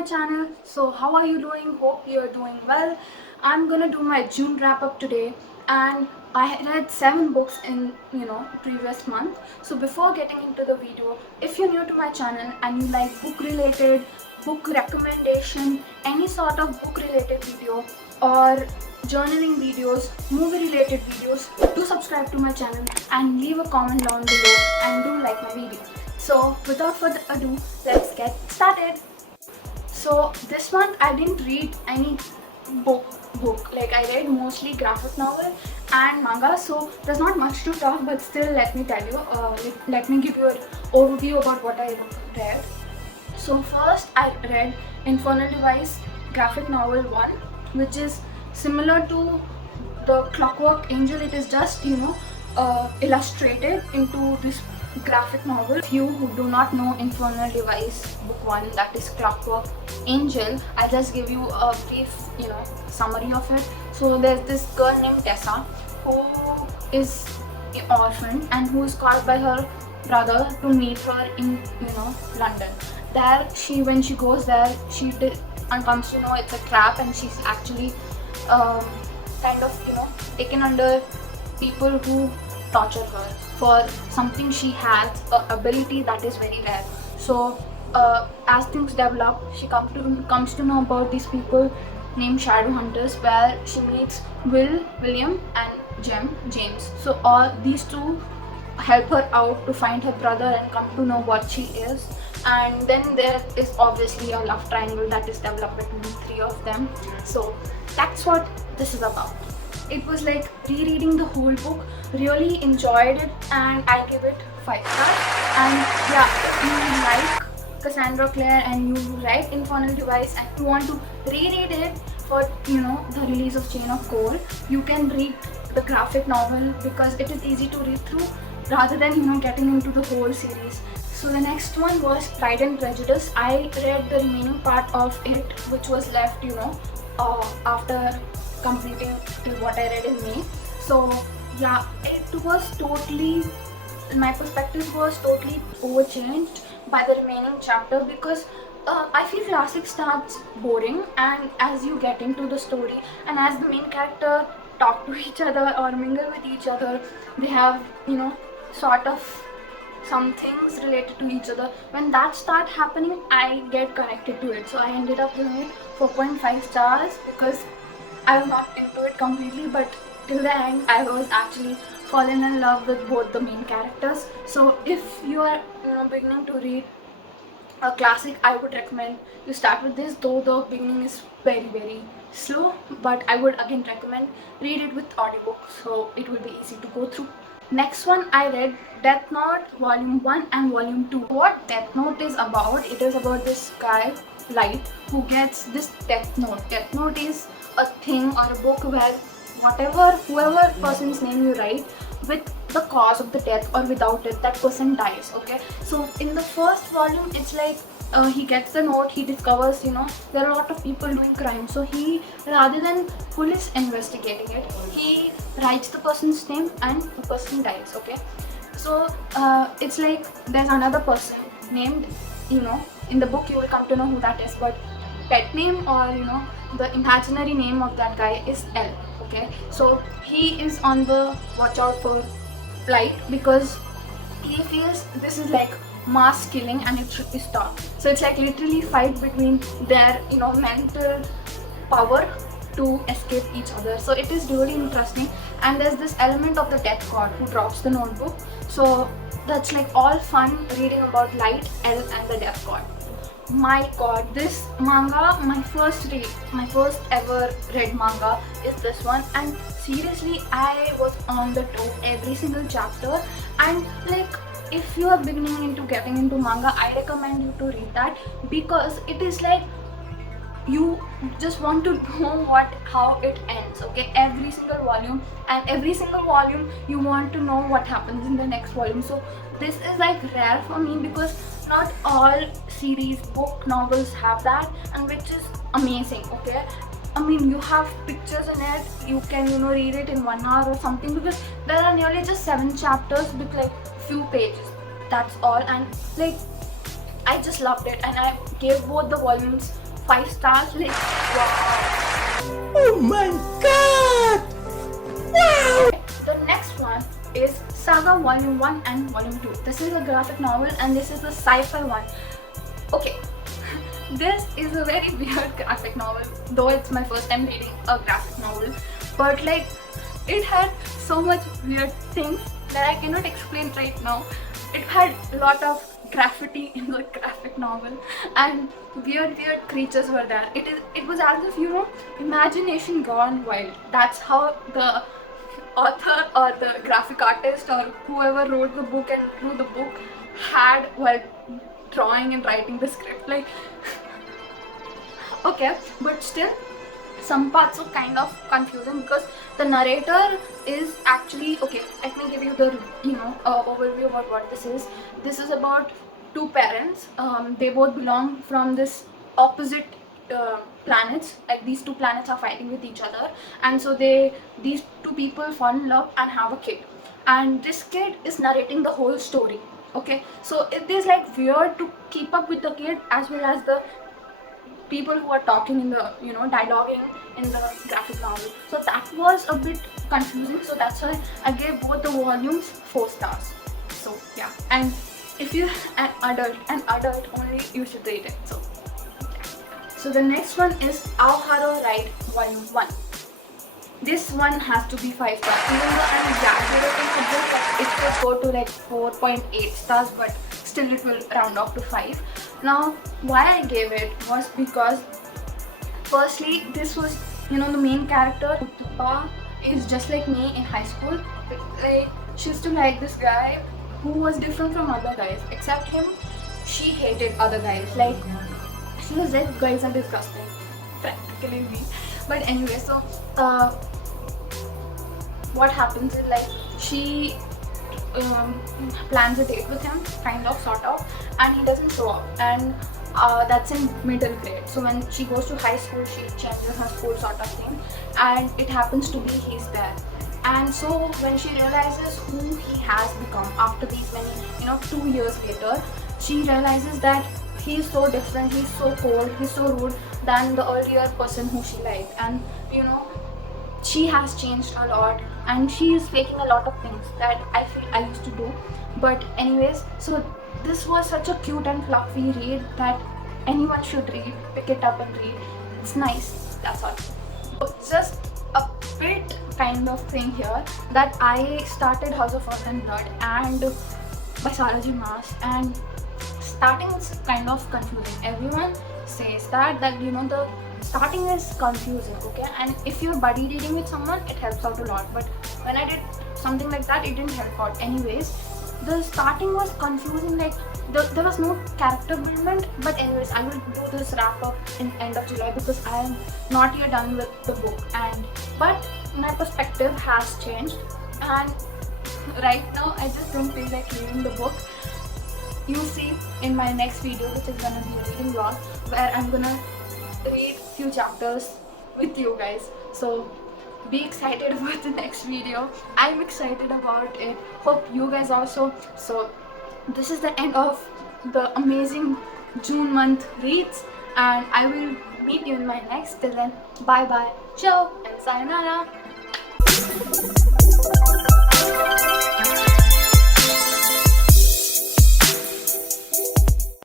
my channel. So how are you doing? Hope you're doing well. I'm gonna do my June wrap up today, and I read 7 books in previous month. So before getting into the video, if you're new to my channel and you like book related, book recommendation, any sort of book related video or journaling videos, movie related videos, do subscribe to my channel and leave a comment down below and do like my video. So without further ado, let's get started. So this month I didn't read any book. Like I read mostly graphic novel and manga. So there's not much to talk, but still let me tell you. Let me give you an overview about what I read. So first I read Infernal Device graphic novel 1, which is similar to the Clockwork Angel. It is just illustrated into this graphic novel. If you who do not know Infernal Device book 1, that is Clockwork Angel, I'll just give you a brief summary of it. So there's this girl named Tessa who is an orphan and who is called by her brother to meet her in London. There when she goes there, she and comes to know it's a trap, and she's actually kind of taken under people who torture her for something she has, a ability that is very rare. So as things develop, she comes to know about these people named Shadow Hunters, where she meets William and James. So all these two help her out to find her brother and come to know what she is. And then there is obviously a love triangle that is developed between the three of them. So that's what this is about. It was like rereading the whole book, really enjoyed it, and I give it 5 stars. And yeah, if you like Cassandra Clare and you like Infernal Device and you want to reread it for the release of Chain of Gold, you can read the graphic novel because it is easy to read through rather than getting into the whole series. So the next one was Pride and Prejudice. I read the remaining part of it, which was left after completing what I read in May. So yeah, it was totally, my perspective was totally overchanged by the remaining chapter because I feel classic starts boring, and as you get into the story and as the main character talk to each other or mingle with each other, they have sort of some things related to each other. When that start happening, I get connected to it. So I ended up giving it 4.5 stars because I was not into it completely, but till the end I was actually fallen in love with both the main characters. So if you are beginning to read a classic, I would recommend you start with this, though the beginning is very slow, but I would again recommend read it with audiobook, so it will be easy to go through. Next one, I read Death Note Volume 1 and Volume 2. What Death Note is about, it is about this guy, Light, who gets this Death Note. Death Note is a thing or a book where whoever person's name you write, with the cause of the death or without it, that person dies, okay? So in the first volume, it's like he gets the note, he discovers there are a lot of people doing crime, so he, rather than police investigating it, he writes the person's name and the person dies, okay? So it's like there's another person named, in the book you will come to know who that is, but pet name or the imaginary name of that guy is L, okay? So he is on the watch out for Light because he feels this is like mass killing and it should be stopped. So it's like literally fight between their mental power to escape each other. So it is really interesting, and there's this element of the death god who drops the notebook. So that's like all fun reading about Light, L and the death god. My god, this manga, my first ever read manga is this one, and seriously I was on the toe every single chapter. And like, if you are beginning into getting into manga, I recommend you to read that because it is like you just want to know how it ends, okay? Every single volume you want to know what happens in the next volume. So this is like rare for me because not all series book novels have that, and which is amazing, okay? I mean, you have pictures in it, you can read it in 1 hour or something, because there are nearly just 7 chapters with like few pages, that's all. And like I just loved it, and I gave both the volumes 5 stars. Like, wow. Oh my god! Wow! The next one is Saga Volume 1 and Volume 2. This is a graphic novel and this is the sci-fi one. Okay, this is a very weird graphic novel, though it's my first time reading a graphic novel. But like, it had so much weird things that I cannot explain right now. It had a lot of graffiti in the graphic novel and weird creatures were there. It was as if, you know, imagination gone wild. That's how the author or the graphic artist or whoever wrote the book and drew the book had while drawing and writing the script. Like, okay, but still some parts are kind of confusing because the narrator is actually, okay, let me give you the, you know, overview about what this is. This is about two parents. They both belong from this opposite planets. Like, these two planets are fighting with each other, and so these two people fall in love and have a kid, and this kid is narrating the whole story. Okay, so it is like weird to keep up with the kid as well as the people who are talking in the, you know, dialoguing in the graphic novel. So that was a bit confusing, so that's why I gave both the volumes 4 stars. So yeah, and if you're an adult only, you should read it. So yeah. So the next one is Aoharu Ride Volume 1. This one has to be 5 stars. Even though I'm exaggerating a bit, like, it could go to like 4.8 stars, but still it will round off to 5. Now, why I gave it was because, firstly, this was, you know, the main character, Utupa, is just like me in high school. Like, she used to like this guy who was different from other guys. Except him, she hated other guys. Like, she was like, guys are disgusting. Practically me. But anyway, so what happens is, like, she plans a date with him, kind of, sort of, and he doesn't show up, and that's in middle grade. So when she goes to high school, she changes her school, sort of thing, and it happens to be he's there. And so when she realizes who he has become after these many, you know, 2 years later, she realizes that he's so different, he's so cold, he's so rude than the earlier person who she liked. And, you know, she has changed a lot and she is faking a lot of things that I feel I used to do. But anyways, so this was such a cute and fluffy read that anyone should read. Pick it up and read. It's nice, that's all. So just a bit kind of thing here, that I started House of Earth and Blood and by Sarojini Maas, and starting is kind of confusing. Everyone says that you know, the starting is confusing, okay, and if you're buddy reading with someone, it helps out a lot. But when I did something like that, it didn't help out. Anyways, the starting was confusing, like there was no character buildment. But anyways, I will do this wrap up in end of July because I am not yet done with the book, but my perspective has changed, and right now I just don't feel like reading the book. You'll see in my next video, which is gonna be a reading vlog, where I'm gonna read few chapters with you guys. So be excited about the next video. I'm excited about it. Hope you guys also. So this is the end of the amazing June month reads, and I will meet you in my next. Till then, bye bye, ciao, and sayonara.